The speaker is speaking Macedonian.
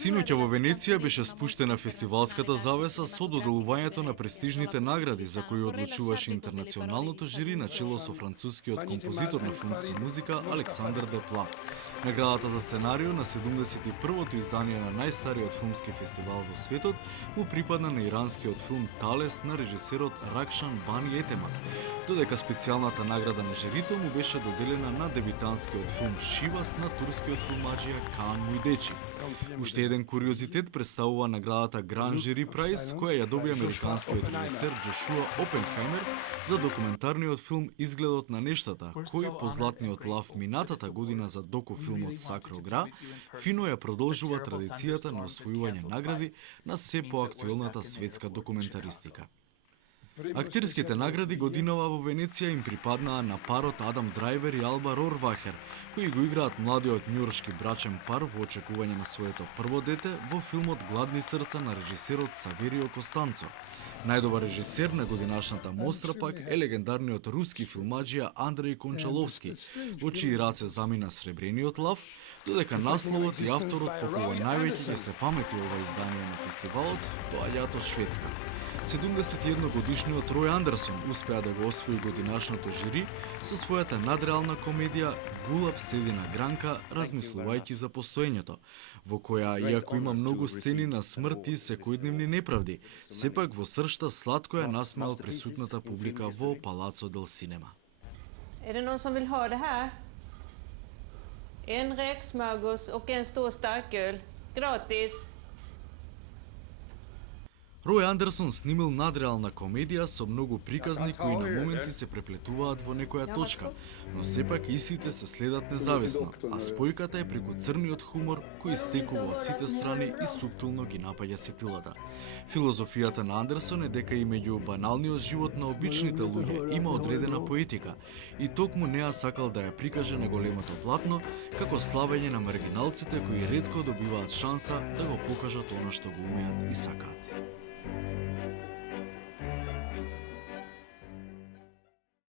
Синоќа во Венеција беше спуштена фестивалската завеса со доделувањето на престижните награди за кои одлучуваше интернационалното жири на чело со францускиот композитор на филмска музика Александър Депла. Наградата за сценарио на 71-то издание на најстариот филмски фестивал во светот му припадна на иранскиот филм Талес на режисерот Ракшан Бани Етемат, додека специјалната награда на жирито му беше доделена на дебитанскиот филм Шивас на турскиот филмаџија Каан Мујдечи. Уште еден куриозитет представува наградата Гран Жири Прайс, која ја доби американскиот режисер Џошуа Опенхаймер за документарниот филм Изгледот на нештата, кој по Златниот лав минатата година за докуфилмот Сакро Гра, фино ја продолжува традицијата на освојување награди на се поактуелната светска документаристика. Актерските награди годинава во Венеција им припаднаа на парот Адам Драйвер и Алба Рорвахер, кои го играат младиот њујоршки брачен пар во очекување на своето прво дете во филмот Гладни срца на режисерот Саверио Костанцо. Најдобар режисер на годинашната мостра пак е легендарниот руски филмаџија Андреј Кончаловски, во чии раце замина Сребрениот лав, додека насловот и авторот по кој највеќе ќе се памети ова издание на фестивалот доаѓаат од Шведска. 71 годишниот Рој Андерсон успеа да го освои годинашното жири со својата надреална комедија Гулаб седи на гранка, размислувајќи за постоењето, во која, иако има многу сцени на смрт и секојдневни неправди, сепак во сршта сладко ја насмеал присутната публика во Палацо дел Синема. Är det någon som vill ha det här? En räksmörgås och en stor starköl. Gratis. Рој Андерсон снимил надреална комедија со многу приказни кои на моменти се преплетуваат во некоја точка, но сепак истите се следат независно, а спојката е преку црниот хумор кој стекува од сите страни и суптилно ги напаѓа сетилата. Филозофијата на Андерсон е дека и меѓу баналниот живот на обичните луѓе има одредена поетика и токму неа сакал да ја прикаже на големото платно како славење на маргиналците кои ретко добиваат шанса да го покажат она што го умеат и сакаат.